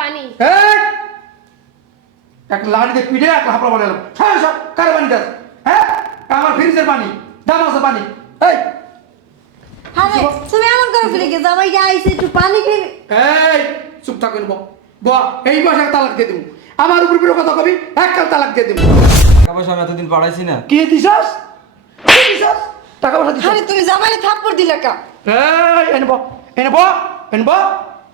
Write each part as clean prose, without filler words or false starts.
পানি। এই এক লাড়ি দিয়ে পিঠে এক হাফলা বানালাম। সব সব কারে পানি দাস? হ্যাঁ, আমার ফ্রিজের পানি, দাম আছে পানি। এই আরে তুমি এমন করে ফেলে কে জামাইটা আইছে একটু পানি খেয়ে। এই চুপ থাকুন ব এই বসে তালাক দিয়ে দিব। আমার উপর উপরে কথা কবি এক কাল তালাক দিয়ে দিব। টাকা পয়সা আমি এতদিন পাঠাইছি না। কি দিছাস? কি দিছাস? টাকা পয়সা দিছাস? আরে তুমি জামাইলে থাপ্পড় দিলা কা? এই এনব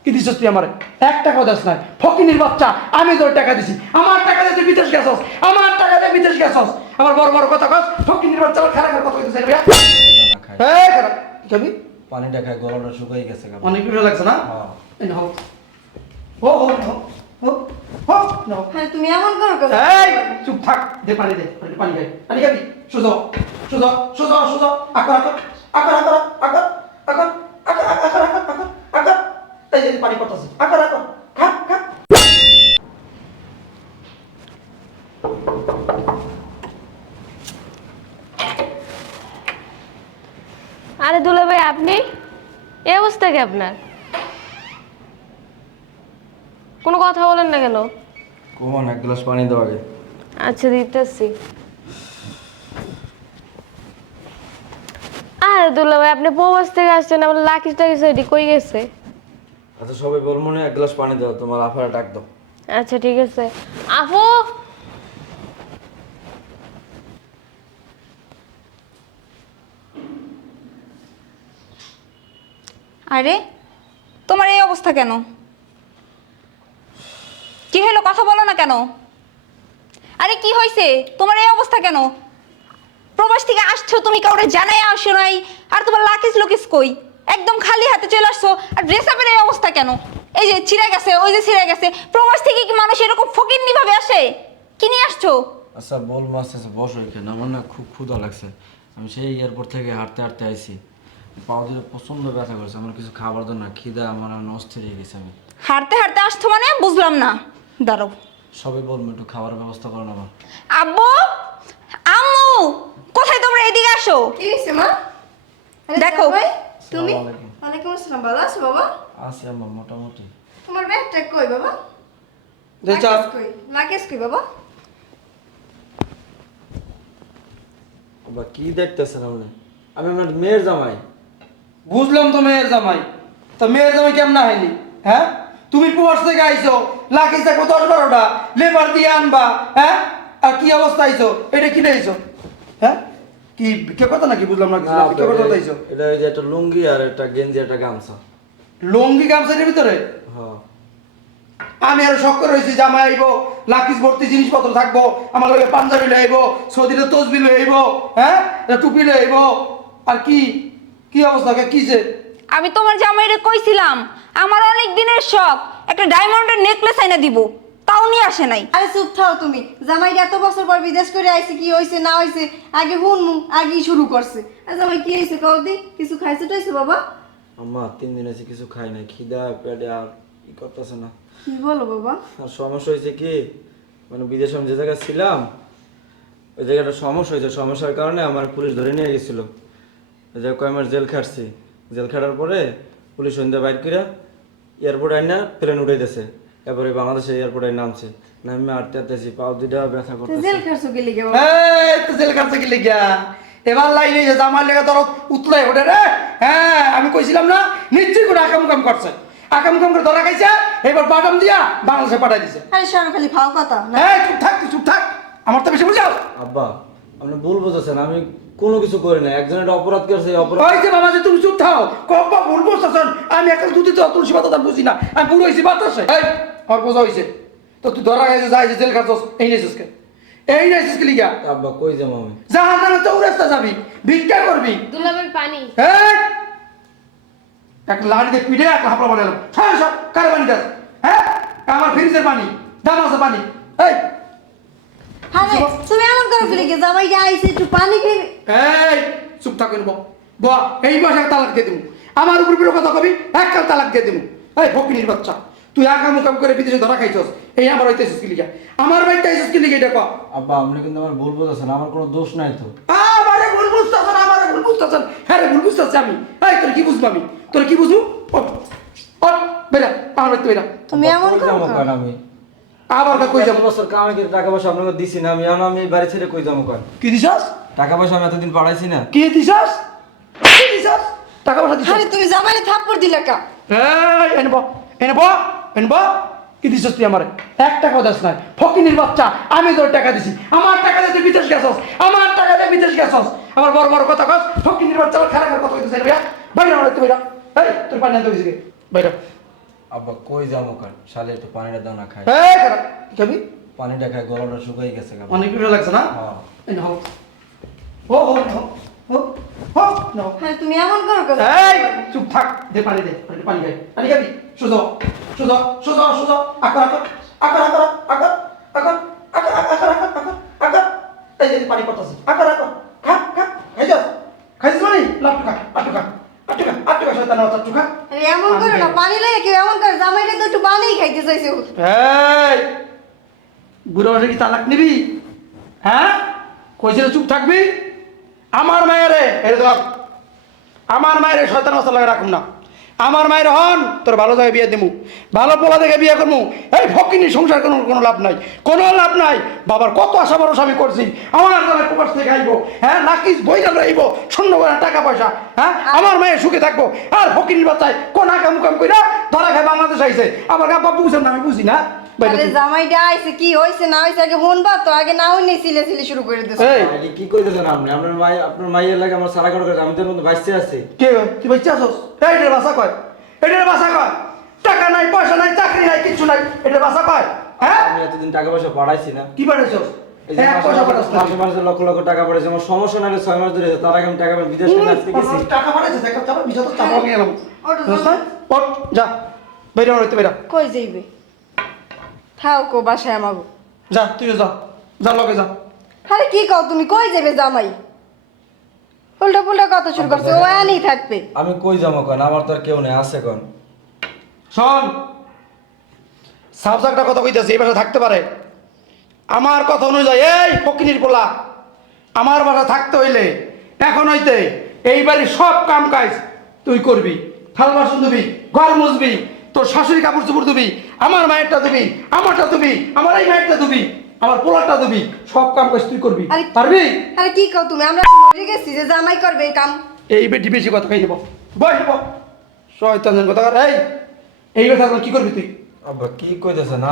কি দিছস তুই আমারে? 1 টাকাও দাস নাই ফকিনির বাচ্চা। আমি তোর টাকা দিছি, আমার টাকা দিয়ে তুই বিদেশ গেছস, আমার টাকা দিয়ে বিদেশ গেছস। আমার বড় বড় কথা কস, ফকিনির বাচ্চা খারাপ করে কথা কইতেছ ভাইয়া। এই খারাপ কবি পানিটা খাই গলাটা শুকাই গেছে। অনেক ভিড় লাগছে না? হ্যাঁ। এই নাও ও ও ও ও নাও। আরে তুমি এমন করে কে? এই চুপ থাক, দে পানি দে, পানি খাই, পানি খাবি? সুজো সুজো সুজো সুজো আকর আকর আকর আকর আকর আকর আকর আকর আকর আকর এই যে পানি পড়তাছে, আকর আকর খা খা। আরে দুলা ভাই, আপনি এই অবস্থা কি আপনার? কোনো কথা বলেন না কেন? কোন এক গ্লাস পানি দাও আগে। আচ্ছা দিতেছি। আরে দুলা ভাই, আপনি প্রবাস থেকে আসছেন, আমার লাকিস টাকিস এটি কই গেছে? আচ্ছা সবাই বলবো না, এক গ্লাস পানি দাও, তোমার আফারা ডাক দাও। আচ্ছা ঠিক আছে। আপু আরে তোমার এই অবস্থা কেন? কি হলো, কথা বলো না কেন? আরে কি হয়েছে, তোমার এই অবস্থা কেন? প্রবাস থেকে আসছো তুমি, কাউরে জানাই আসো নাই, আর তোমার লাকিস লুকিস কই? একদম খালি হাতে চলে আসছো, আর ড্রেস আপের এই অবস্থা কেন? এই যে ছিঁড়ে গেছে, ওই যে ছিঁড়ে গেছে। প্রবাস থেকে কি মানুষ এরকম ফকিন্নি ভাবে আসে? কি নিয়ে আসছো? আচ্ছা বলবো আস্তে আস্তে, বসো এখানে। আমার না খুব ক্ষুধা লাগছে। আমি সেই এয়ারপোর্ট থেকে হাঁটতে হাঁটতে আইছি, পাও দিয়ে প্রচন্ড ব্যথা করছে। আমার কিছু খাবার দাও না, খিদা আমার অস্থির হয়ে গেছে। আমি হাঁটতে হাঁটতে আসছো মানে বুঝলাম না। দাঁড়াও, সবাই বলবো একটু খাবারের ব্যবস্থা করো না। আব্বু, আম্মু, কোথায় তোমরা? এদিকে আসো। কি হইছে মা? দেখো তুমি? আসসালামু আলাইকুম। ওয়ালাইকুম আসসালাম। ভালো আছো বাবা? আছি আম্মা মোটামুটি। তোমার ব্যাগটা কই বাবা? দে চা। লাগেজ কই? লাগেজ কই বাবা? বাবা কি দেখতেছেন আপনি? আমি আমার মেয়ের জামাই। বুঝলাম তো মেয়ের জামাই, তো মেয়ের জামাই কেমন হয়নি? হ্যাঁ, তুমি প্রবাস থেকে আইছো, লাকিস থাকবো 10-12টা লেবার দিয়ে আনবা। হ্যাঁ, আর কি অবস্থা আইছো? এটা কি আইছো? হ্যাঁ, কি কে কথা নাকি? বুঝলাম না কিছু। কে কথা আইছো? এটা ওই যে একটা লুঙ্গি আর একটা গেঞ্জি একটা গামছা। লঙ্গি গামছার ভিতরে হ্যাঁ। আমি আরো শখ করে রয়েছি, জামাই আইবো, লাকিস ভর্তি জিনিসপত্র থাকবো, আমার লগে পাঞ্জাবি লয়ে আইবো, সৌদিতে তসবি লয়ে আইবো, হ্যাঁ, এটা টুপি লয়ে আইবো। আর কি কি অবস্থা? কি যে আমি তোমার জামাইরে কইছিলাম আমার অনেক দিনের শখ একটা ডায়মন্ডের নেকলেস আইনা দিব, তাও নিয়ে আসে নাই। আরে চুপ থাও তুমি। জামাই এত বছর পর বিদেশ করে আইছে, কি হইছে না হইছে আগে হুনমু, আগেই শুরু করছে। আর জামাই কি হইছে কও দি? কিছু খাইছে টাইছে বাবা? আম্মা 3 দিন আছে কিছু খাই নাই, খিদা পেটে আর ই করতেছে না। কি বলো বাবা? আর সমস্যা হয়েছে কি, মানে বিদেশে আমি যে জায়গায় ছিলাম ওই জায়গাটা সমস্যা হয়েছে। সমস্যার কারণে আমার পুলিশ ধরে নিয়ে গেছিল। ওই জায়গায় কয় মাস জেল খাটছি। জেল খাটার পরে পুলিশ সন্ধ্যা বাইর করে এয়ারপোর্ট আইনা প্লেন উঠে দিয়েছে। এরপরে বাংলাদেশে এয়ারপোর্ট আইনা নামছে। নামে আটতে আটতেছি, পাও দুইটা ব্যথা তো করতেছে। জেল খাইছো কি লিগে বাবা? এই তো জেল খাচ্ছে কি লিগা? এবার লাইনে যে জামার লেগে তোর উতলাই ওঠে রে। হ্যাঁ, আমি কইছিলাম না নিশ্চয়ই করে আকাম কাম করছে। আকাম কাম করে ধরা খাইছে, এবার বাদাম দিয়া বাংলাদেশে পাঠাই দিছে। আরে সর খালি ফাও কথা না। এই চুপ থাক, তুই চুপ থাক, আমার তো বেশি বুঝাও। আব্বা আপনি ভুল বুঝেছেন, আমি কোনো কিছু করি না। একজন একটা অপরাধ করেছে, এই অপরাধ। ওই যে বাবা, যে তুমি চুপ থাও, কব্বা ভুল বলতেছেন। আমি এখন দুধি তো তুলসী পাতা বুঝি না, আমি ভুল হয়েছি বাতাসে। এই আমার বোঝা হয়েছে তো, তুই ধরা খাইছে, যাই যে জেল খাচ্ছস, এই নেছিস কে? এই নেছিস কি লিগা? আব্বা কই যাবো আমি? জাহান্নামে চৌরাস্তা যাবি, ভিক্ষা করবি। দুলা ভাই পানি। এই এক লাড়ি দিয়ে পিঠে এক হাফলা বানালাম। সব সব কারে পানি দাস? হ্যাঁ, আমার ফ্রিজের পানি, দাম আছে পানি। এই আরে তুমি এমন করে ফেলে কে জামাইটা আইছে একটু পানি খেয়ে। এই চুপ থাকুন ব এই বসে তালাক দিয়ে দিব। আমার উপর উপরে কথা কবি এক কাল তালাক দিয়ে দিব। এই ফকিনির বাচ্চা, তুই আকাম কাম করে বিদেশে ধরা খাইছস, এই আমার হইতে আইছিস কি লিগা? আমার বাড়িতে আইছিস কি লিগা? এটা কও। আব্বা আপনি কিন্তু আমার ভুল বুঝেছেন, আমার কোনো দোষ নাই তো। আমারে ভুল বুঝতেছেন, আমারে ভুল বুঝতেছেন। হ্যাঁ রে, ভুল বুঝতেছি আমি। এই তোর কি বুঝবো আমি? তোর কি বুঝবো? ওঠ বেরা আমার বাড়িতে বেরা তুমি এমন কই করো যাবো কেন? কেন আমি আবার কই যাবো এত বছর কামে কিন্তু টাকা পয়সা আপনাকে দিছি না আমি এখন আমি বাড়ি ছেড়ে কই যাবো কেন কি দিছাস টাকা পয়সা আমি এতদিন পাঠাইছি না কি দিছাস কি দিছাস টাকা পয়সা দিছাস আরে তুমি জামাইরে থাপ্পড় দিলে কা? এই এনবো কি দিছস তুই আমারে এক টাকা দাস নাই ফকিনির বাচ্চা আমি তোর টাকা দিছি আমার টাকা দিয়ে তুই বিদেশ গেছস আমার টাকা দিয়ে বিদেশ গেছস আমার বড় বড় কথা কস ফকিনির বাচ্চা আমার খারাপ কথা কইতেছ ভাইয়া বাইরে আমার তুই বাইরে এই তোর পানি আনতে গেছিস বাইরে আব্বা কই যাবো কেন শালে একটু পানিটা দাও না খাই এই খারাপ কি খাবি পানিটা খাই গলাটা শুকাই গেছে কেন অনেক ভালো লাগছে না হ্যাঁ। এই নাও ও ও ও ও নাও আরে তুমি এমন করো কেন? এই চুপ থাক দে পানি পানি খাই পানি খাবি সুজো সুজো সুজো সুজো আকার আকার আকার আকার আকার আকার আকার আকার আকার আকার এই যে পানি পড়তাছে আকার আকার খা খা খাই যা খাইছিস মানে লাটুকা আটুকা আটুকা আটুকা শয়তান আটুকা আরে এমন করো না, পানি লাগে কেউ এমন করে জামাইরে তো একটু পানিই খাইতে চাইছে ও। এই বুড়ো বসে কি তালাক নিবি হ্যাঁ কইছিল চুপ থাকবি আমার মায়েরে এই ধর আমার মায়ের শয়তান মশলা লাগে রাখুন না আমার মায়ের হন তোর ভালো জায়গায় বিয়ে দেবো ভালো পোলা দেখে বিয়ে করবো এই ফকিনি সংসার কোনো কোনো লাভ নাই কোনো লাভ নাই বাবার কত আশা ভরসা আমি করছি আমার জায়গায় প্রবাস থেকে আইবো হ্যাঁ নাকিস বইটা রইবো শূন্য করে টাকা পয়সা হ্যাঁ আমার মায়ের সুখে থাকবো আর ফকিনির বাচ্চায় কোন আকাম উকাম কইরা ধরা খায় বাংলাদেশ আইছে আমার গাপা বুঝেন না আমি বুঝি না বাইরে আরে তুই। জামাইটা আইছে কি হইছে না হইছে আগে শুনবা তো, আগে না হইনি সিলে সিলে শুরু করে দিছে। এই আরে কি কইতেছেন আপনি আপনার মাইয়ের লাগে আমার সারা করে আমি তোর মধ্যে বাইসে আছি কে তুই বাচ্চা আসস এইটার ভাষা কয় এটার ভাষা কয় টাকা নাই পয়সা নাই চাকরি নাই কিছু নাই এটার ভাষা কয় হ্যাঁ আমি এতদিন টাকা পয়সা পাঠাইছি না কি পাঠাইছস এই যে এক পয়সা পাঠাস না মাসে মাসে লক্ষ লক্ষ টাকা পড়েছে আমার সমস্যা নাহলে 6 মাস ধরে তার আগে আমি টাকা বিদেশ থেকে আসতে গেছি টাকা পাঠাইছিস একটা চাপা বিশা তো চাপা নিয়ে গেলাম ওঠো, বুঝছ না? ওঠ যা বাইরে হইতে বেরা কই যাইবে? থাও কো বাসায় আমাগো। যা তুইও যা যা লগে যা আরে কি কও তুমি, কই যাবে জামাই? উল্টা পুল্টা কথা শুরু করছে, ও আনি থাকবে। আমি কই যাবো কেন আমার তো আর কেউ নেই আছে কোন শোন সাবজেক্টটা কথা কইতাছি এই বাসা থাকতে পারে আমার কথা অনুযায়ী এই ফকিনির পোলা আমার বাসা থাকতে হইলে এখন হইতে এই বাড়ির সব কাম কাজ তুই করবি থাল বাসন ধুবি ঘর মুছবি তোর শাশুড়ি কাপড় চোপড় ধুবি আমার মায়েরটা ধুবি আমারটা ধুবি আমার এই মায়েরটা ধুবি আমার পোলারটা ধুবি সব কাম কাজ তুই করবি আরে- পারবি আরে কি কও তুমি, আমরা কি মরে গেছি যে জামাই করবে এই কাম? এই বেটি বেশি কথা খাই দেবো বই দেবো শয়তানের কথা এই কথা কি করবি তুই আব্বা কি কইতেছেন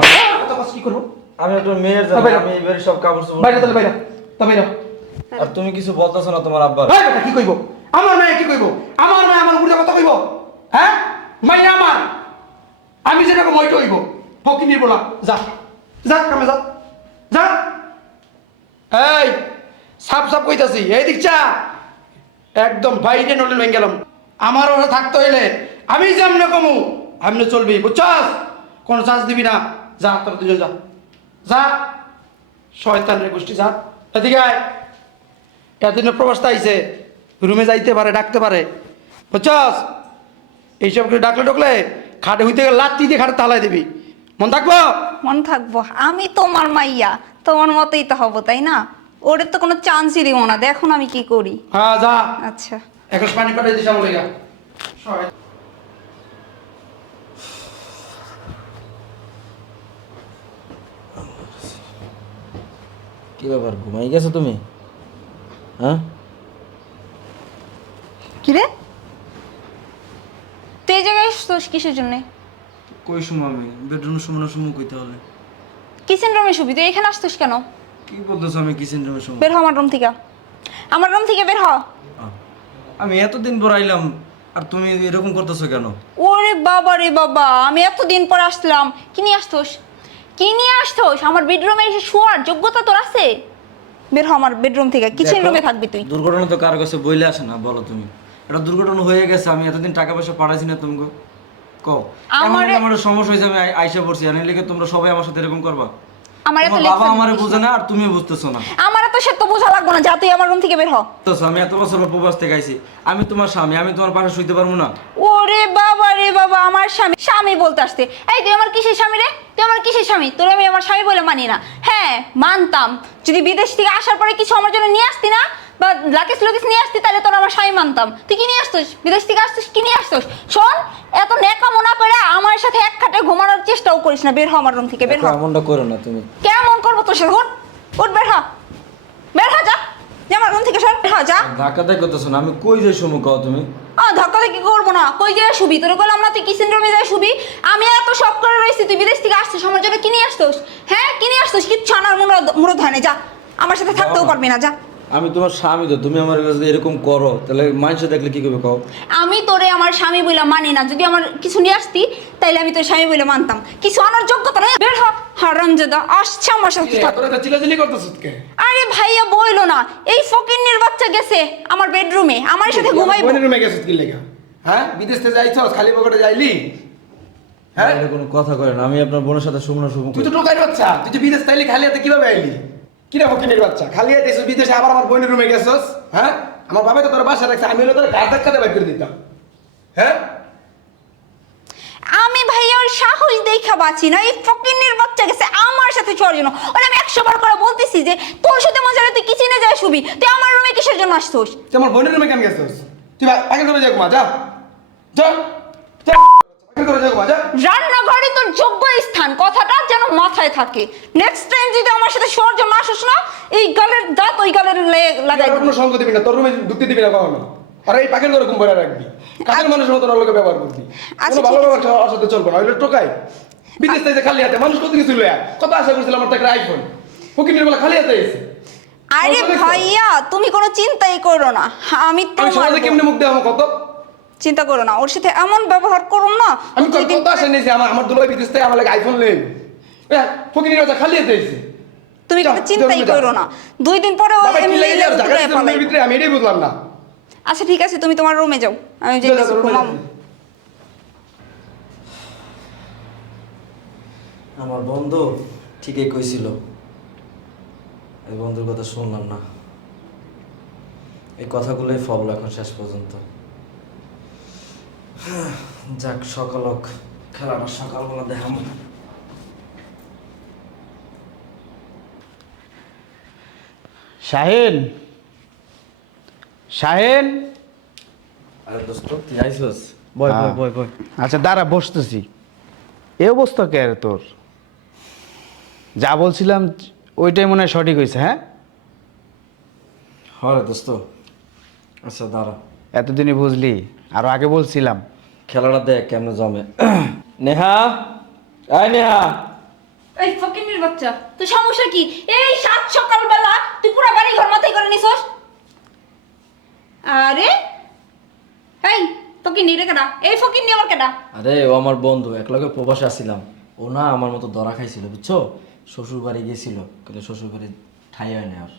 কথা কস কি করবো আমি একটা মেয়ের তবে জামাই না। আমি এবারে সব কাপড় চোপড় বাইরে তাহলে বাইরে তা বাইরে আর তুমি কিছু বলতেছো না তোমার আব্বার এই বেটা কি কইব আমার মেয়ে কি কইব আমার মেয়ে আমার বুড়া কথা কইব হ্যাঁ মাইয়া আমার আমি যেরকম ওইটা হইব ফকিনির বলা যা যা কামে যা যা এই সাপ সাপ কইতাছি এই দেখছা একদম বাইরে নলে লই গেলাম আমার ওরা থাকতে হইলে আমি যেমনে কমু আমনে চলবি বুঝছস কোনো চার্জ দিবি না যা তোর দুজন যা যা শয়তানের গোষ্ঠী যা এদিকে আয় এতদিনের প্রবাসটা আইছে রুমে যাইতে পারে ডাকতে পারে বুঝছস এইসব করে ডাকলে ডাকলে খাটে হইতে গেলে লাত্তি দিয়ে খাটে তালাই দিবি মন থাকবো মন থাকবো, আমি তোমার মাইয়া, তোমার মতোই তো হবো তাই না? ওরে তো কোনো চান্সই দিব না, দেখুন আমি কি করি। হ্যাঁ যা আচ্ছা এখন পানি পাঠিয়ে দিস আমার লেগা কি ব্যাপার ঘুমাই গেছো তুমি হ্যাঁ কি রে, তুই এই জায়গায় এসছিস কিসের জন্য? কই শুনো আমি বেডরুমে শুনো শুনো কইতে হলে কিচেন রুমে শুবি, তুই এখানে আসছিস কেন? কি বলতেছো আমি কিচেন রুমে শুনো বের হ আমার রুম থেকে, আমার রুম থেকে বের হ। আমি এতদিন পর আইলাম আর তুমি এরকম করতেছো কেন ওরে বাবা রে বাবা, আমি এতদিন পর আসলাম, কি নিয়ে আসতোস? কি নিয়ে আসতোস? আমার বেডরুমে এসে শোয়ার যোগ্যতা তোর আছে? বের হ আমার বেডরুম থেকে, কিচেন দেখো, রুমে থাকবি তুই। দুর্ঘটনা তো কার কাছে বইলে আসে না বলো তুমি এটা দুর্ঘটনা হয়ে গেছে আমি এতদিন টাকা পয়সা পাঠাইছি না তুমি কও আমারে- আমার সমস্যা হয়েছে আমি আইসা পড়ছি আর এর তোমারা সবাই আমার সাথে এরকম করবা আমার এত তোমার বাবা লেকচার আমারে দিস বুঝে না। না আর তুমি বুঝতেছো না আমার এত সে তো বোঝা লাগবো না, যা তুই আমার রুম থেকে বের হ। তো আমি এত বছর উপবাস থেকে আইছি আমি তোমার স্বামী আমি তোমার পাশে শুইতে পারবো না ওরে বাবা রে বাবা, আমার স্বামী স্বামী বলতে আসতে, এই তুই আমার কিসের স্বামী রে? তুই আমার কিসের স্বামী? তোর আমি আমার স্বামী বলে মানি না। হ্যাঁ মানতাম যদি বিদেশ থেকে আসার পরে কিছু আমার জন্য নিয়ে আসতি না, বা লাকেশ লোকেশ নিয়ে আসতি তাহলে তোর আমার স্বামী মানতাম। তুই কি নিয়ে আসছিস? বিদেশ থেকে আসছিস, কি নিয়ে আসছিস? শোন, এত নেকা মনে করে আমার সাথে এক খাটে ঘুমানোর চেষ্টাও করিস না। বের হ আমার রুম থেকে, বের হ। দেখো, এমনটা করো না তুমি। কেমন করবো তোর সাথে? উঠ বের হ, বের হ, যা যা আমার রুম থেকে সর, বের হ, যা। ধাক্কা দেয় করতেছো না, আমি কই যাই সমু কও তুমি? ধাক্কা কি করবো না? কই যায় শুবি? তোর বললাম না তুই কিচেন রুমে যায় শুবি। আমি এত শখ করে রয়েছি, তুই বিদেশ থেকে আসছিস আমার জন্য কিনে আসতোস। হ্যাঁ কিনে আসতোস, কিচ্ছু আনার মুরো ধানে, যা আমার সাথে থাকতেও পারবি না, যা। আমি তোমার স্বামী, তো তুমি আমার কাছে এরকম করো তাহলে মানুষ দেখলে কি করবে কও? আমি তোরে আমার স্বামী বলে মানি না। যদি আমার কিছু নিয়ে আসতি তাইলে আমি তোর স্বামী বলে মানতাম। কিছু আনার যোগ্যতা নেই, বের হ। হারামজাদা আসছে আমার সাথে থাক। তোরা চিল্লাচিল্লি করতেছিস কে? আরে ভাইয়া বইলো না, এই ফকিন্নির বাচ্চা গেছে আমার বেডরুমে, আমার সাথে ঘুমাইবো। বোনের রুমে গেছিস কি লেগা? হ্যাঁ, বিদেশ থেকে যাইছস, খালি পকেটে যাইলি? হ্যাঁ, এটা কোনো কথা করেন, আমি আপনার বোনের সাথে শুকনো শুকনো তুই তো টোকাই বাচ্চা, তুই যে বিদেশ তাইলি খালি হাতে কিভাবে আইলি? কিরা ফকিনের বাচ্চা, খালি হাতে এসে বিদেশে আবার আমার বোনের রুমে গেছস? হ্যাঁ, আমার বাবা তো তোর বাসা রাখছে, আমি হলে তোর ঘাট ধাক্কাতে বাইর করে দিতাম। হ্যাঁ, আমি ভাইয়া ওর সাহস দেখা বাঁচি না। এই ফকিন্নির বাচ্চা গেছে আমার সাথে শোয়ার জন্য। ওরা আমি 100 বার করে বলতেছি যে তোর সাথে মজা তুই কিচেনে যায় শুবি, তুই আমার রুমে কিসের জন্য আসছোস? তুই আমার বোনের রুমে কেন গেছস? তুই আগে করে যাও মা, যা যা যা, আগে করে যাও মা, যা। রান্নাঘরে তোর যোগ্য স্থান, কথাটা যেন মাথায় থাকে। নেক্সট টাইম যদি আমার সাথে শোয়ার জন্য আসিস না, এই গালের দাঁত ওই গালের লাগাই তুই আর কোনো সঙ্গ দিবি না, তোর রুমে ঢুকতে দিবি না কখনো। আর এই পাখির ঘরে ঘুম রাখবি, কাজের মানুষের মতো লোকে ব্যবহার করবি। আচ্ছা, কোনো ভালো ঠিক আছে। ব্যবহার ওর সাথে চলবে না, ওইটা টোকাই। বিদেশ থেকে খালি হাতে মানুষ কত কিছু লয়া, কত আশা করছিলাম আমার থেকে আইফোন, ফকিনের বেলা খালি হাতে এসে। আরে ভাইয়া তুমি কোনো চিন্তাই করো না, আমি আমি তোমার সমাজে কেমনে মুখ দেওয়া কত? চিন্তা করো না, ওর সাথে এমন ব্যবহার করুম না। আমি দুই দিন কত আশা নিয়েছি, আমার দুলাই বিদেশ থেকে আমার লাগে আইফোন নেই, ফকিনের বেলা খালি হাতে এসে। তুমি কোনো চিন্তাই করো না, 2 দিন পরে ও বাবা কি এমনি লাগে লেবু জায়গা টুকরায় দিতে রুমের পালাইবো। ভিতরে, আমি এটাই বুঝলাম না। আচ্ছা ঠিক আছে, তুমি তোমার রুমে যাও, আমি যা, যা, যাইতেছি রুমে ঘুমাবো। যাচ্ছি। আমার বন্ধু ঠিকই কইছিল, এই বন্ধুর কথা শুনলাম না। এই কথাগুলোই ফবল এখন শেষ পর্যন্ত। যাক, সকাল হোক, খেলাটা সকালবেলা দেখাম। শাহিন, শাহিন, আরে দোস্ত তুই আইসস? আচ্ছা দাঁড়া, বসতেছি। এ অবস্থা কে রে তোর? যা বলছিলাম ওইটাই মনে হয় সঠিক হয়েছে। হ্যাঁ, হরে দোস্ত, আচ্ছা দাঁড়া, এতদিনই বুঝলি? আরো আগে বলছিলাম। খেলাটা দেখ কেমনে জমে। নেহা, আয় নেহা। এই ফকিন্নির বাচ্চা, তো সমস্যা কি? এই 7 সকালবেলা তুই পুরো বাড়ি ঘর মাথায় করে নিছস। আরে এই ফকিন্নি রে কেডা? এই ফকিন্নি আমার কেডা? আরে ও আমার বন্ধু, একলগে প্রবাসে আসছিলাম। ও না আমার মতো ধরা খাইছিল, বুঝছো? শ্বশুর বাড়ি গেছিল, কিন্তু শ্বশুর বাড়ি ঠাই হয় না আর।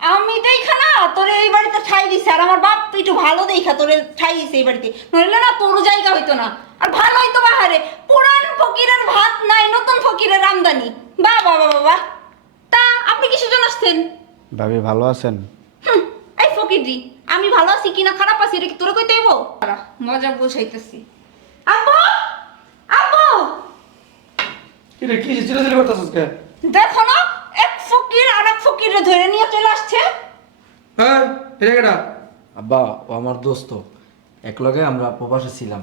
আমি দেখা না তোরে এই বাড়িতে ঠাই দিছে, আর আমার বাপ একটু ভালো দেখা তোরে ঠাই দিছে এই বাড়িতে, নইলে না তোর জায়গা হইতো না। আর ভালো হইতো বাহারে, পুরান ফকিরের ভাত নাই, নতুন ফকিরের আমদানি। বাহ বাহ বাহ বাহ। তা আপনি কিসের জন্য আসছেন? ভাবি ভালো আছেন? এই ফকিরজি, আমি ভালো আছি কিনা খারাপ আছি এটা কি তোরে কইতে হইব? মজা বুঝাইতেছি। আব্বু, আব্বু, কি রে, কি চিল্লাচিল্লি করতেছিস কে? দেখো না, এক ফকির আর এক ফকিরে ধরে নিয়ে চলে আসছে। হ্যাঁ, এটা কেডা? আব্বা, ও আমার দোস্ত, একলগে আমরা প্রবাসে ছিলাম।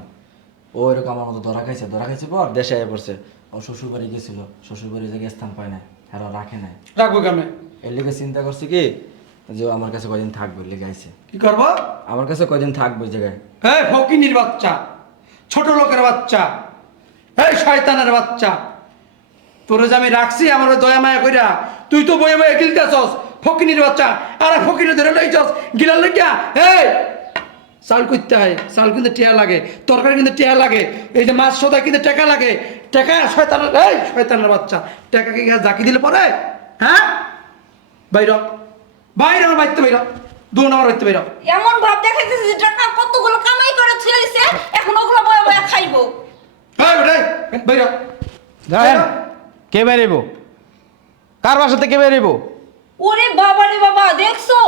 ও এরকম আমার মতো ধরা খাইছে পর দেশে আয় পড়ছে। ও শ্বশুর বাড়ি গেছিল, শ্বশুর বাড়ি জায়গায় স্থান পায় না, হ্যাঁ রাখে নাই। রাখবো কেমনে? এর লিগে চিন্তা করছি কি যে ও আমার কাছে কয়দিন থাকবে, এর লিগে আইছে। কি করবো? আমার কাছে কয়দিন থাকবে ওই জায়গায়। হ্যাঁ, ফকিনির বাচ্চা, ছোট লোকের বাচ্চা, এই শয়তানের বাচ্চা, তোরে যে আমি রাখছি আমার ওই দয়া মায়া কইরা, তুই তো বয়ে বয়ে গিলতেছস। ফকিনির বাচ্চা, আর ফকিনে ধরে লইছস গিলার লইয়া। এই চাল করতে হয়, চাল কিন্তু টেয়া লাগে, তরকারি কিন্তু টেয়া লাগে, এই যে মাছ সদা কিন্তু টাকা লাগে। টাকা শয়তানের, এই শয়তানের বাচ্চা, টাকা কি জাকি দিলে পরে? হ্যাঁ, বাইর বাইর, আমার বাইতে বাইর, 2 নম্বর বাইতে বাইর। এমন ভাব দেখাইতেছে যে টাকা কতগুলো কামাই করে থুয়ে দিছে, এখন ওগুলো বয়ে বয়ে খাইবো। হ্যাঁ বেটাই, বাইর। দেখেন, কে বেরিব? কার বাসাতে কে বেরিব? ওরে বাবা রে বাবা, দেখছো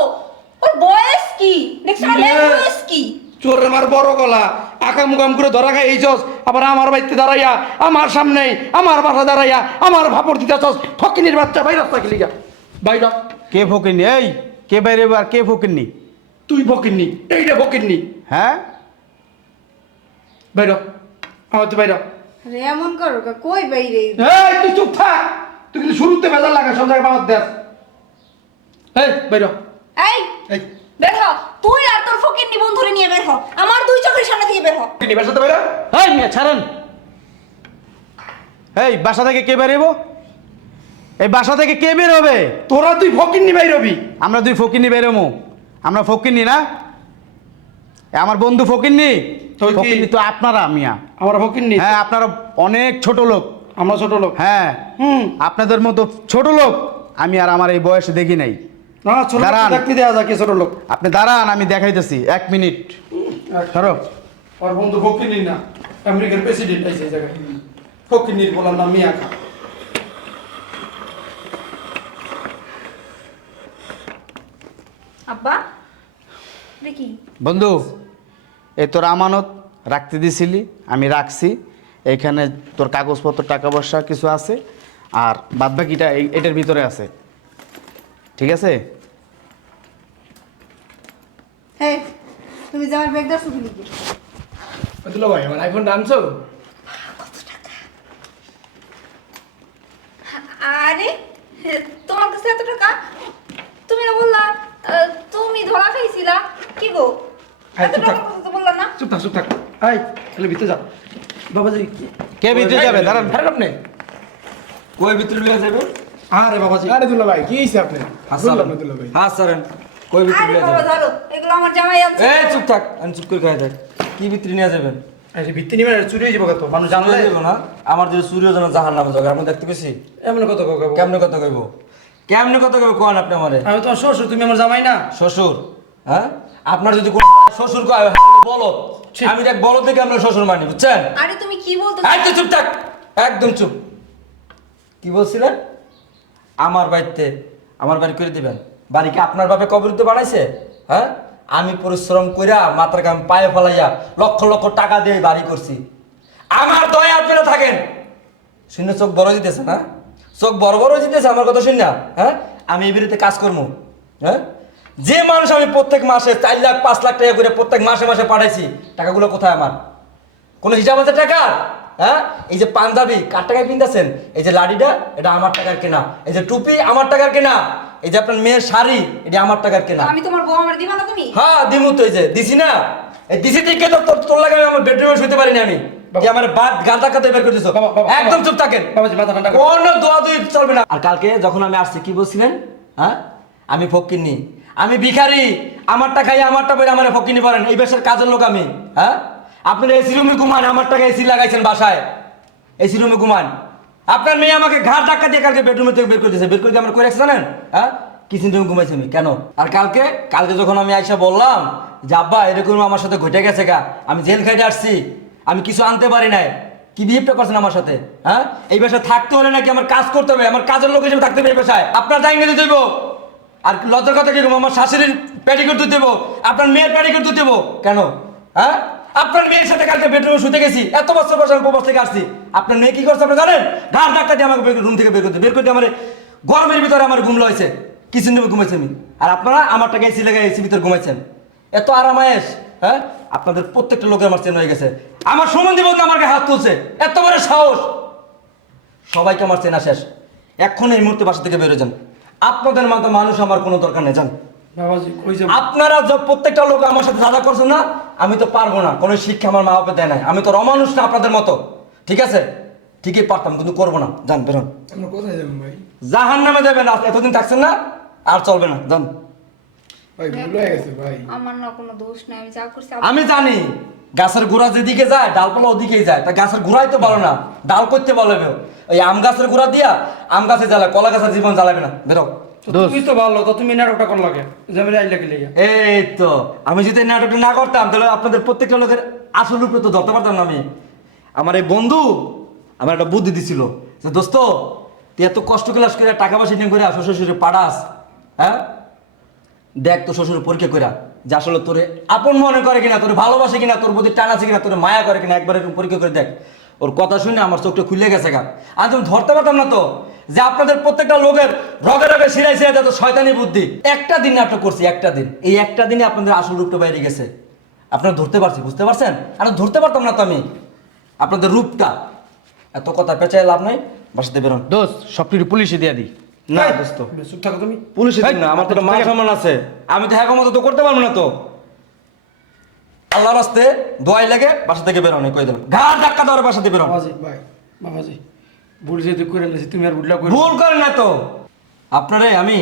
ওর বয়স কি? দেখছো না বয়স কি? চোরের মার বড় গলা, আকাম মুকাম করে ধরা খাই এইছস, আবার আমার বাড়িতে দাঁড়াইয়া, আমার সামনে আমার বাসা দাঁড়াইয়া আমার ভাপড় দিতেছস। ফকিনির বাচ্চা, বাইর রাস্তা কি লিগা? বাইর। কে ফকিনি? এই কে বাইরে আর কে ফকিরনি? তুই ফকিরনি, এইটা ফকিরনি। হ্যাঁ বাইর আমার তো বাইর। রে এমন করো কা, কই বাইরে? এই তুই চুপ থাক, তুই কিন্তু শুরুতে বেজার লাগা সব জায়গায় বাদ দেস। এই বাইর। এই এই বের হ, তুই আর তোর ফকিন্নি বন্ধুরে নিয়ে বের হ, আমার দুই চোখের সামনে থেকে বের হ। ফকিরনি বাসাতে বাইর। এই মিয়া ছাড়েন। এই বাসা থেকে কে বেরোবো? এই বাসা থেকে কে বের হবে? তোরা তুই ফকিরনি বাইর হবি। আমরা দুই ফকিরনি বেরোমো। আমরা ফকিরনি না? এ আমার বন্ধু ফকিরনি। তো কি? ফকিরনি তো আপনারা মিয়া। আমরা ফকিরনি। হ্যাঁ আপনারা অনেক ছোট লোক। আমরা ছোট লোক। হ্যাঁ হুম। আপনাদের মতো ছোট লোক আমি আর আমার এই বয়সে দেখি নাই। না ছোট লোক দাঁড়ান। দেখতে দেয়া যায়, কে ছোট লোক? আপনি দাঁড়ান, আমি দেখাইতেছি 1 মিনিট। ধরো আর বন্ধু ফকিরনি না, আমেরিকার প্রেসিডেন্ট আইছে এই জায়গায়। ফকিরনির বলার নাম মিয়া খা। আব্বা দেখি বন্ধু, এই তোর আমানত রাখতে দিছিলি, আমি রাখছি। এইখানে তোর কাগজপত্র টাকা পয়সা কিছু আছে, আর বাদবাকিটা এটার ভিতরে আছে, ঠিক আছে? হে, তুমি যে আমার ব্যাগটা শুধু লিখে। দুলা ভাই আমার আইফোনটা আনছো? আরে তোমার কাছে এত টাকা? তুমি না বললা তুমি ধরা খাইছিলা, কি গো এত চুপ থাক। টাকার কথা তো বললা না? চুপ থাক, চুপ থাক। এই তাহলে ভিতরে যা। বাবাজি কে ভিতরে যাবে? দাঁড়ান। খারাপ নেই। কই ভিতরে লিয়ে যাবে? আরে বাবাজি, আরে দুলা ভাই কি হইছে আপনি? বুঝলাম না দুলা ভাই। হ্যাঁ স্যারেন, কই ভিতরে আরে লিয়ে বাবা যাবে? ধরো, এগুলো আমার জামাই আনছে। এই চুপ থাক, আমি চুপ করে খাই থাক। কি ভিতরে নিয়ে যাবেন? আরে ভিত্তি নিবে চুরি হয়ে যাবে কত মানুষ জানলে। চুরি যাবো না, আমার যদি চুরিও যেন জাহার নামে যাবে। আপনি দেখতে পেয়েছি এমন কত কব। কেমনে কথা কইব? কেমনে কথা কইব কোন আপনি আমারে? আমি তোমার শ্বশুর, তুমি আমার জামাই না। শ্বশুর? হ্যাঁ, আপনার যদি কোন শ্বশুর কয় বলো, আমি দেখ বলো থেকে আমরা শ্বশুর মানি, বুঝছেন? আরে তুমি কি বলতে একদম চুপ থাক, একদম চুপ। কি বলছিলেন? আমার বাড়িতে আমার বাড়ি করে দিবেন? বাড়ি কি আপনার বাপে কবরতে বানাইছে? হ্যাঁ, আমি পরিশ্রম কইরা মাথার গাম পায়ে ফেলাইয়া লক্ষ লক্ষ টাকা দিয়ে বাড়ি করছি। আমার দয়া আপনারা থাকেন। শূন্য চোখ বড় দিতেছে না? চোখ বড় বড় দিতেছে আমার কথা শুন না? হ্যাঁ, আমি এই বিরুদ্ধে কাজ করবো। হ্যাঁ, যে মানুষ আমি প্রত্যেক মাসে 4 লাখ 5 লাখ টাকা করে প্রত্যেক মাসে মাসে পাঠাইছি, টাকাগুলো কোথায় আমার? কোনো হিসাব আছে টাকা? হ্যাঁ, এই যে পাঞ্জাবি কার টাকায় কিনতেছেন, এই যে লাড়িটা এটা আমার টাকার কেনা, এই যে টুপি আমার টাকার কেনা, এই যে আপনার মেয়ের শাড়ি এটা আমার টাকার কেনা। আমি তোমার বউ আমার দিবা না তুমি? হ্যাঁ দিমু তো, এই যে দিছি না, এই দিছি থেকে তো তোর লাগে আমার বেডরুমে শুতে পারিনি আমি। কি আমার বাদ গাঁদা কাতে বের করে দিছো? বাবা, বাবা, একদম চুপ থাকেন। বাবাজি মাথা ঠান্ডা করো। কোন দোয়াদুই চলবে না। আর কালকে যখন আমি আসছি কি বলছিলেন? হ্যাঁ, আমি ফকিরনি, আমি ভিখারি, আমারটা খাই আমারটা বলে আমার ফকিরনি বলেন। এই বেশের কাজের লোক আমি। হ্যাঁ, আপনার এসি রুমে ঘুমান, আমার টাকা এসি লাগাইছেন বাসায়, এসি রুমে ঘুমান। আপনার মেয়ে আমাকে ঘাট ধাক্কা দিয়ে কালকে বেডরুমে থেকে বের করে দিয়েছে। বের করে দিয়ে আমার করে রাখছে জানেন? হ্যাঁ, কিচেন রুমে ঘুমাইছি আমি কেন? আর কালকে যখন আমি আইসা বললাম যে আব্বা এরকম আমার সাথে ঘটে গেছে গা, আমি জেল খাইতে আসছি, আমি কিছু আনতে পারি নাই, কি বিহেভটা করছেন আমার সাথে? হ্যাঁ, এই বাসায় থাকতে হলে নাকি আমার কাজ করতে হবে, আমার কাজের লোক হিসেবে থাকতে হবে এই বাসায়। আপনার জায়গা দিতে দেবো। আর লজ্জার কথা কিরকম? আমার শাশুড়ির প্যাটিকোট দিতে দেবো, আপনার মেয়ের প্যাটিকোট দিতে দেবো কেন? হ্যাঁ, আপনার মেয়ের সাথে কালকে বেডরুমে শুতে গেছি, এত বছর বছর আমি প্রবাস থেকে আসছি। আপনার মেয়ে কি করছে আপনি জানেন? ঘাট ধাক্কা দিয়ে আমাকে রুম থেকে বের করতে আমার গরমের ভিতরে আমার ঘুম লয়েছে, কিচেন রুমে ঘুমাইছি আমি। আর আপনারা আমার টাকা এসি লেগে এসি ভিতরে ঘুমাইছেন, এত আরামায়েশ। হ্যাঁ, আপনাদের প্রত্যেকটা লোকে আমার চেন হয়ে গেছে। আমার সম্বন্ধী বলতে আমার গায়ে হাত তুলছে, এত বড় সাহস। সবাইকে আমার চেনা শেষ। এখন এই মুহূর্তে বাসা থেকে বেরো যান। আপনাদের মতো মানুষ আমার কোনো দরকার নেই, যান। বাবাজি কই যাবো? আপনারা প্রত্যেকটা লোক আমার সাথে দাদা করছেন না, আমি তো পারবো না। কোনো শিক্ষা আমার মা বাপে দেয় নাই, আমি তো অমানুষ না আপনাদের মতো। ঠিক আছে, ঠিকই পারতাম কিন্তু করবো না। যান বেরোন। আমরা কোথায় যাবেন ভাই? জাহান নামে যাবেন। এতদিন থাকছেন না, আর চলবে না, যান। ভাই ভুল হয়ে গেছে ভাই। আমার না কোনো দোষ নাই, আমি যা করছি আমি জানি গাছের গোড়া যেদিকে যায় ডালপালা ওদিকেই যায়, তা গাছের গোড়াই তো ভালো না, ডাল করতে বলবে। ওই আম গাছের গোড়া দিয়া আম গাছে জ্বালা, কলা গাছের জীবন জ্বালাবে না, বেরো। তো তুমি তো ভালো, তো তুমি নাটকটা কোন লাগে যেমন আইলা কি লাগা? এই তো আমি যদি এই নাটকটা না করতাম তাহলে আপনাদের প্রত্যেকটা লোকের আসল রূপে তো ধরতে পারতাম না আমি। আমার এই বন্ধু আমার একটা বুদ্ধি দিছিল যে দোস্ত তুই এত কষ্ট ক্লাস করে টাকা পয়সা ইনকাম করে শ্বশুর শ্বশুরে পাঠাস, হ্যাঁ দেখ তো শ্বশুর পরীক্ষা করে যে আসলে তোরে আপন মনে করে কিনা, তোর ভালোবাসে কিনা, তোর প্রতি টান আছে কিনা, তোর মায়া করে কিনা, একবার এরকম পরীক্ষা করে দেখ। ওর কথা শুনে আমার চোখটা খুলে গেছে গা। আর তুমি ধরতে পারতাম না তো, যে আপনাদের প্রত্যেকটা লোকের রগে রগে শিরাই শিরাই যত শয়তানি বুদ্ধি। একটা দিন নাটক করছি, একটা দিন, এই একটা দিনে আপনাদের আসল রূপটা বাইরে গেছে। আপনারা ধরতে পারছি, বুঝতে পারছেন? আর ধরতে পারতাম না তো আমি আপনাদের রূপটা। এত কথা পেঁচায় লাভ নাই, বাসাতে বেরোন। দোস্ত সব কিছু পুলিশে দিয়ে দিই। না দোস্ত, চুপ থাকো তুমি। পুলিশের দিন না, আমার তো একটা মান সম্মান আছে, আমি তো হ্যাঁ মতো তো করতে পারবো না তো। আল্লাহর রাস্তে দোয়াই লাগে বাসা থেকে বেরোনি কই দিলাম, ঘাট ধাক্কা দেওয়ার বাসা থেকে বেরোন। বাবাজি ভাই, বাবাজি ভুল যেহেতু করে নিয়েছি, তুমি আর ভুলটা করে ভুল করেন না তো। আপনারে আমি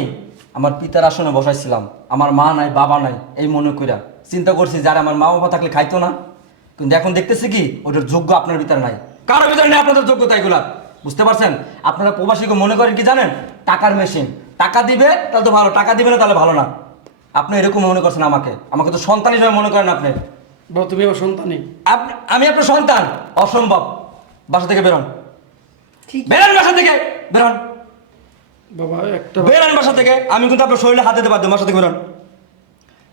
আমার পিতার আসনে বসাইছিলাম, আমার মা নাই বাবা নাই, এই মনে কইরা চিন্তা করছি যারা আমার মা বাবা থাকলে খাইতো না, কিন্তু এখন দেখতেছি কি ওটার যোগ্য আপনার ভিতরে নাই, কারোর ভিতরে নেই আপনাদের যোগ্যতা এগুলা, বুঝতে পারছেন? আপনারা প্রবাসীকে মনে করেন কি জানেন, টাকার মেশিন, টাকা দিবে তাহলে তো ভালো, টাকা দিবে না তাহলে ভালো না। আপনি এরকম মনে করছেন আমাকে, আমাকে তো সন্তান হিসেবে মনে করেন আপনি। বাবা তুমি আমার সন্তানই। আমি আপনার সন্তান? অসম্ভব, বাসা থেকে বেরোন, ঠিক বেরোন বাসা থেকে, বেরোন বাবা একটা বেরোন বাসা থেকে। আমি কিন্তু আপনার শরীরে হাত দিতে পারতাম, বাসা থেকে বেরোন,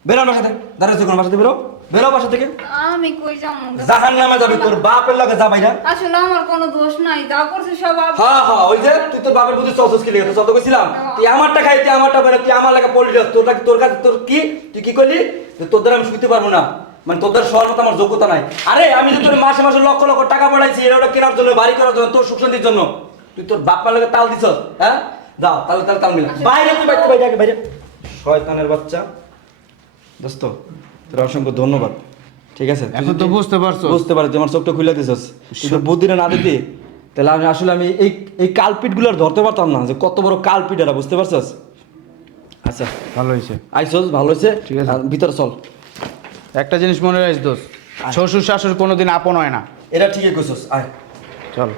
বেরোন বাসা থেকে, দাঁড়িয়েছে কোন বাসা থেকে বেরো, বেরো বাসা থেকে। আমি কই যাবো? জাহান নামে যাবি, তোর বাপের লাগে যা বাইরা। আসলে আমার কোনো দোষ নাই, যা করছে সব হ্যাঁ হ্যাঁ, ওই যে তুই তোর বাপের বুদ্ধি চলছিস কি লেগে, তোর চলতে কইছিলাম তুই আমারটা খাই, তুই আমারটা বেরো, তুই আমার লাগে পড়লি, তোর কাছে তোর কি, তুই কি করলি? তোর দ্বারা আমি শুইতে পারবো না, মানে তোর দ্বারা শোয়ার মতো আমার যোগ্যতা নাই। আরে আমি তো তোর মাসে মাসে লক্ষ লক্ষ টাকা পড়াইছি এটা কেনার জন্য, বাড়ি করার জন্য, তোর সুখ শান্তির জন্য, তুই তোর বাপমার লাগে তাল দিছস। হ্যাঁ যাও তাহলে তাহলে তাল মিলা, বাইরে তুই বাইরে বাইরে আগে বাইরে, শয়তানের বাচ্চা। দোস্ত তোর অসংখ্য ধন্যবাদ, ঠিক আছে? তুই এখন তো যদি বুঝতে পারছো। বুঝতে পারছি, আমার চোখটা খুলে দিছস, তুই তোর বুদ্ধিটা না দিতি তাহলে আমি আসলে আমি এই কালপিট গুলো ধরতে পারতাম না, যে কত বড় কালপিট এরা, বুঝতে পারছস? আচ্ছা ভালো হয়েছে। আইসস, ভালো হয়েছে, ঠিক আছে। আর ভিতরে চল। একটা জিনিস মনে রাখিস দোস্ত, শ্বশুর শাশুড়ি কোনোদিন আপন হয় না। এটা ঠিকই কইছস, আয়। চলো।